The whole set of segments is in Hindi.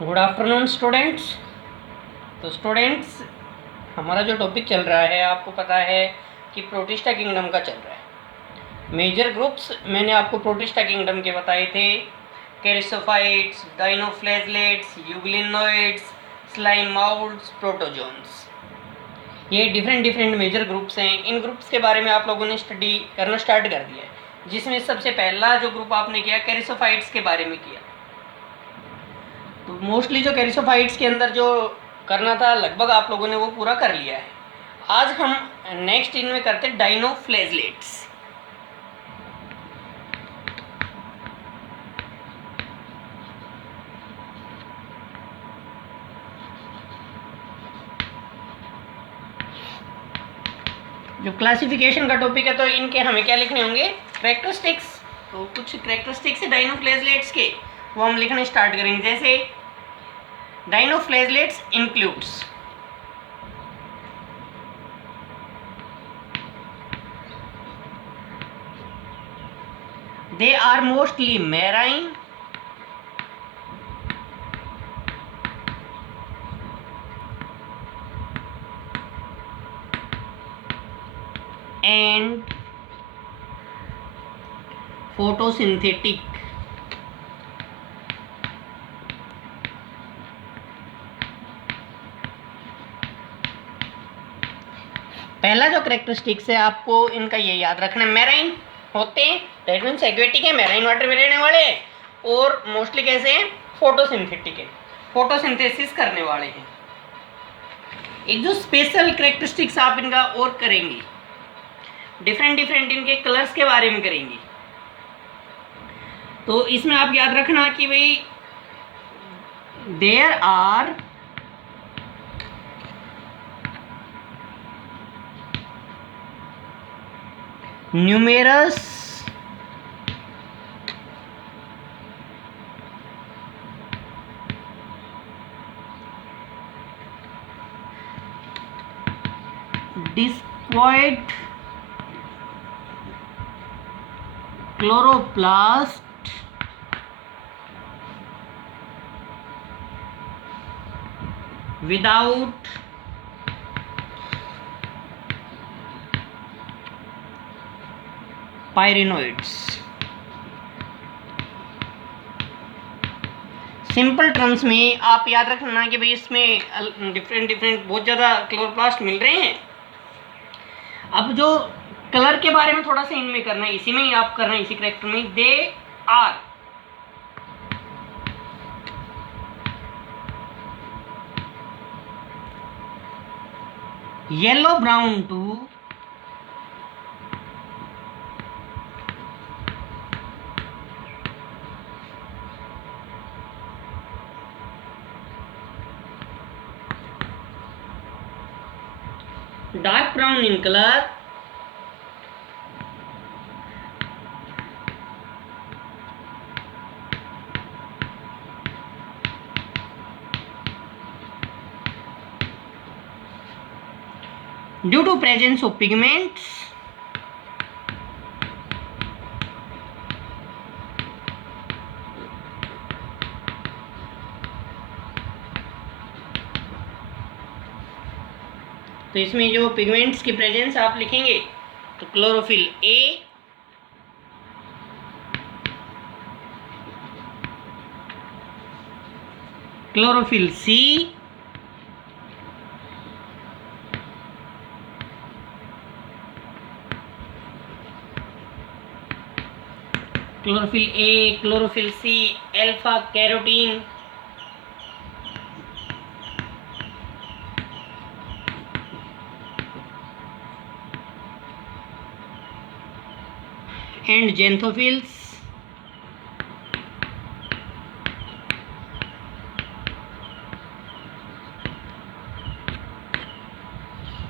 Good afternoon students. तो स्टूडेंट्स, हमारा जो टॉपिक चल रहा है आपको पता है कि प्रोटिस्टा किंगडम का चल रहा है। मेजर ग्रुप्स मैंने आपको प्रोटिस्टा किंगडम के बताए थे। कैरिसोफाइट्स, डाइनोफ्लैजलेट्स, यूग्लिनोइड्स, स्लाइम माउल्ड्स, प्रोटोजोन्स, ये डिफरेंट मेजर ग्रुप्स हैं। इन ग्रुप्स के बारे में आप लोगों ने स्टडी करना स्टार्ट कर दिया है, जिसमें सबसे पहला जो ग्रुप आपने किया कैरिसोफाइट्स के बारे में किया। तो मोस्टली जो कैरिसोफाइट्स के अंदर जो करना था लगभग आप लोगों ने वो पूरा कर लिया है। आज हम नेक्स्ट इनमें करते हैं डाइनोफ्लैजलेट्स। जो क्लासिफिकेशन का टॉपिक है, तो इनके हमें क्या लिखने होंगे, कैरेक्टरिस्टिक्स। तो कुछ कैरेक्टरिस्टिक्स है डाइनोफ्लैजलेट्स के, वो हम लिखना स्टार्ट करेंगे। जैसे डाइनोफ्लैजलेट्स includes they are mostly marine and photosynthetic। पहला जो करेक्टरिस्टिक्स है आपको इनका ये याद रखना, मैराइन होते हैं, दैट मीन्स एक्वेटिक है, मैराइन वाटर में रहने वाले हैं, और मोस्टली कैसे हैं, फोटोसिंथेटिक है, फोटोसिंथेसिस करने वाले हैं। एक जो स्पेशल करेक्टरिस्टिक्स आप इनका और करेंगे, डिफरेंट इनके कलर्स के बारे में करेंगे। तो इसमें आप याद रखना कि भाई there are numerous discoid chloroplast without pyrenoids. Simple terms में आप याद रखना कि भाई इसमें डिफरेंट बहुत ज़्यादा क्लोरोप्लास्ट मिल रहे हैं। अब जो कलर के बारे में थोड़ा सा इनमें करना है, इसी में ही आप करना है, इसी करेक्टर में। They are yellow brown to dark brown in color due to presence of pigments तो इसमें जो पिगमेंट्स की प्रेजेंस आप लिखेंगे, तो chlorophyll A, chlorophyll C, chlorophyll A, chlorophyll C, alpha carotene, and xanthophylls.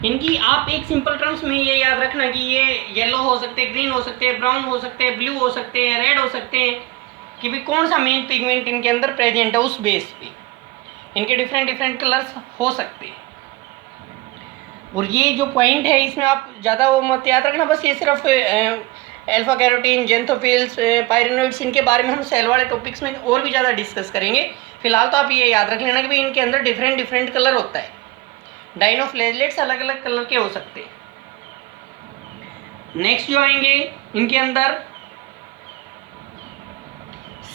इनकी आप एक सिंपल टर्म्स में ये याद रखना कि ये येलो हो सकते हैं, ग्रीन हो सकते हैं, ब्राउन हो सकते हैं, ब्लू हो सकते हैं, रेड हो सकते हैं, कि भी कौन सा मेन पिगमेंट इनके अंदर प्रेजेंट है, उस बेस पे इनके डिफरेंट कलर्स हो सकते हैं। और ये जो पॉइंट है इसमें आप ज़्यादा वो मत याद रखना, बस ये सिर्फ अल्फा कैरोटीन, जेंथोफिल्स, पायरिनोइड्स, इनके बारे में हम सेल वाले टॉपिक्स में और भी ज़्यादा डिस्कस करेंगे। फिलहाल तो आप ये याद रख लेना कि भाई इनके अंदर डिफरेंट डिफरेंट कलर होता है। डाइनोफ्लैजेलेट्स अलग अलग कलर के हो सकते हैं। नेक्स्ट जो आएंगे, इनके अंदर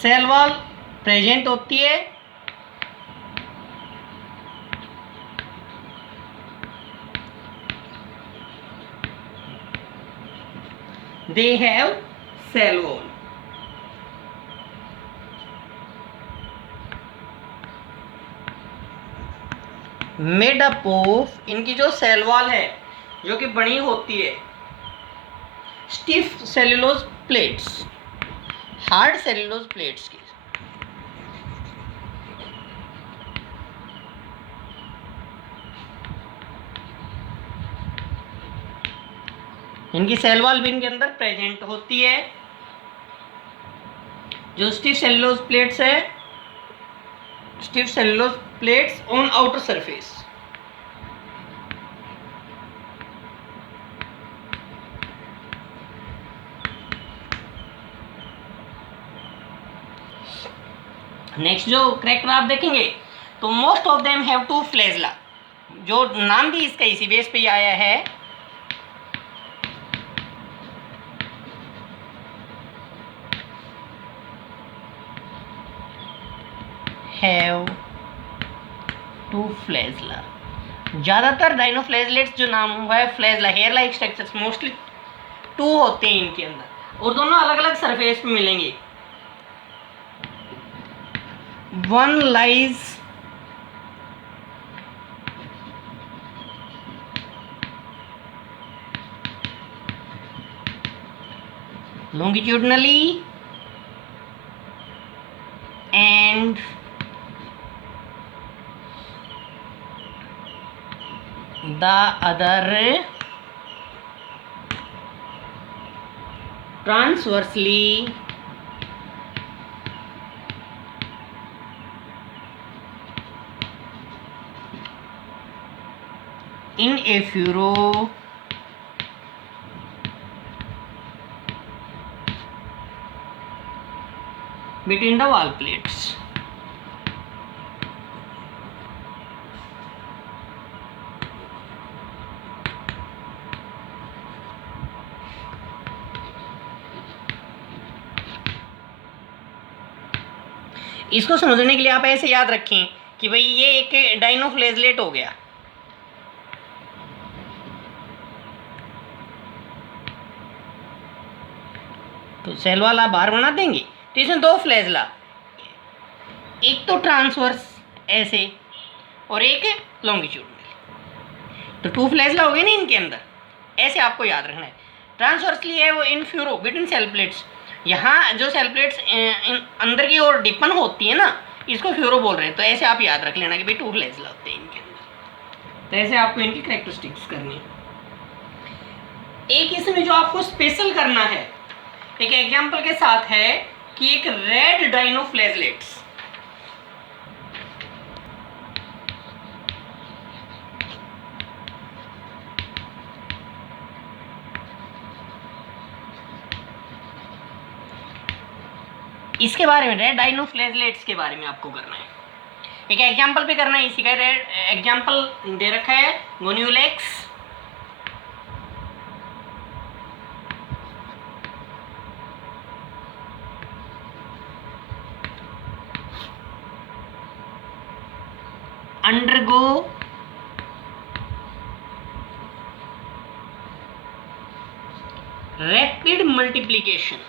सेल वॉल प्रेजेंट होती है। They have cell wall. Made up of, इनकी जो सेल वॉल है जो कि बनी होती है stiff cellulose plates, hard cellulose plates की। इनकी सेल वॉल भी इनके अंदर प्रेजेंट होती है। जो स्टिफ सेल्यूलोज प्लेट्स है, stiff cellulose plates on outer surface. Next जो करेक्टर आप देखेंगे तो most of them have two flagella, जो नाम भी इसका इसी बेस पे आया है। हैव टू फ्लैजला, ज़्यादातर डाइनोफ्लैजलेट्स जो नाम हुआ है flagella, hair like structures mostly 2 होते हैं इनके अंदर, और दोनों अलग अलग सरफेस पे मिलेंगे। One lies longitudinally and the other transversely in a furrow between the wall plates. इसको समझने के लिए आप ऐसे याद रखें कि भाई ये एक डाइनोफ्लैजलेट हो गया। तो सेल वाला बार बना देंगे तो इसमें 2 फ्लैजला, एक तो ट्रांसवर्स ऐसे और एक लॉन्गिट्यूडनल, तो 2 फ्लैजला हो गए ना इनके अंदर। ऐसे आपको याद रखना है। ट्रांसवर्सली है वो इन फ्यूरो बिटवीन सेल प्लेट्स, यहाँ जो सेल प्लेट्स अंदर की ओर डिपन होती है ना, इसको फ्यूरो बोल रहे हैं। तो ऐसे आप याद रख लेना कि भाई 2 फ्लैजला होते हैं इनके अंदर। तो ऐसे आपको इनकी कैरेक्टरिस्टिक्स करनी है। एक इसमें जो आपको स्पेशल करना है एक एग्जाम्पल के साथ है कि एक रेड डाइनोफ्लैजलेट्स, इसके बारे में रेड डाइनोफ्लैजलेट्स के बारे में आपको करना है। एक एग्जाम्पल पे करना है। इसी का रेड एग्जाम्पल दे रखा है गोन्यूलेक्स, undergo rapid multiplication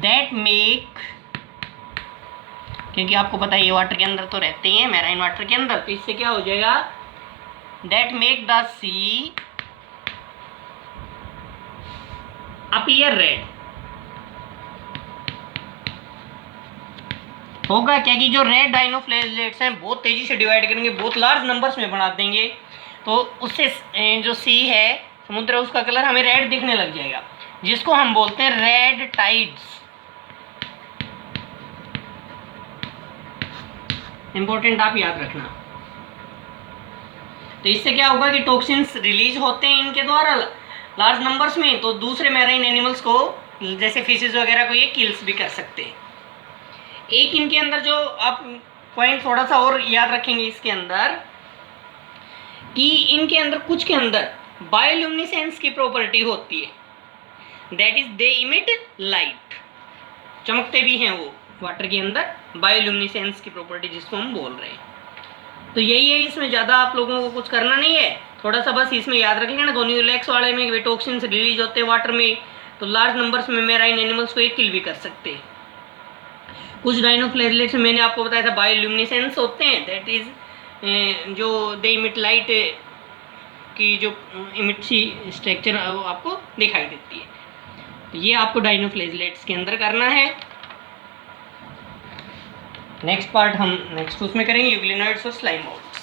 that make, क्योंकि आपको पता है ये वाटर के अंदर तो रहते ही हैं, मैराइन वाटर के अंदर, तो इससे क्या हो जाएगा that make the sea appear red। होगा क्या कि जो रेड डाइनोफ्लैजलेट्स हैं बहुत तेजी से डिवाइड करेंगे, बहुत लार्ज नंबर्स में बना देंगे, तो उससे जो सी है समुद्र, उसका कलर हमें रेड दिखने लग जाएगा, जिसको हम बोलते हैं रेड टाइड्स। इंपॉर्टेंट आप याद रखना। तो इससे क्या होगा कि टॉक्सिन्स रिलीज होते हैं इनके द्वारा लार्ज नंबर्स में, तो दूसरे मैराइन एनिमल्स को जैसे फिशेज वगैरह को ये किल्स भी कर सकते हैं। एक इनके अंदर जो आप पॉइंट थोड़ा सा और याद रखेंगे इसके अंदर, कि इनके अंदर कुछ के अंदर बायोल्यूमिनेसेंस की प्रॉपर्टी होती है, that is they emit light, चमकते भी हैं वो वाटर के अंदर, बायोल्यूमिनेसेंस की प्रॉपर्टी जिसको हम बोल रहे हैं। तो यही है, इसमें ज़्यादा आप लोगों को कुछ करना नहीं है, थोड़ा सा बस इसमें याद रखेंगे ना, गोनियोलैक्स वाले में वे टॉक्सिन्स रिलीज होते हैं वाटर में, तो लार्ज नंबर्स में मैराइन एनिमल्स को एक किल भी कर सकते हैं। कुछ डाइनोफ्लेजेलेट्स में मैंने आपको बताया था बायोल्यूमिनेसेंस होते हैं, दैट इज जो दे इमिट लाइट की जो इमिट सी स्ट्रक्चर आपको दिखाई देती है। तो ये आपको डाइनोफ्लेजेलेट्स के अंदर करना है। नेक्स्ट पार्ट हम नेक्स्ट उसमें करेंगे यूग्लिनोइड्स और स्लाइम मोड्स।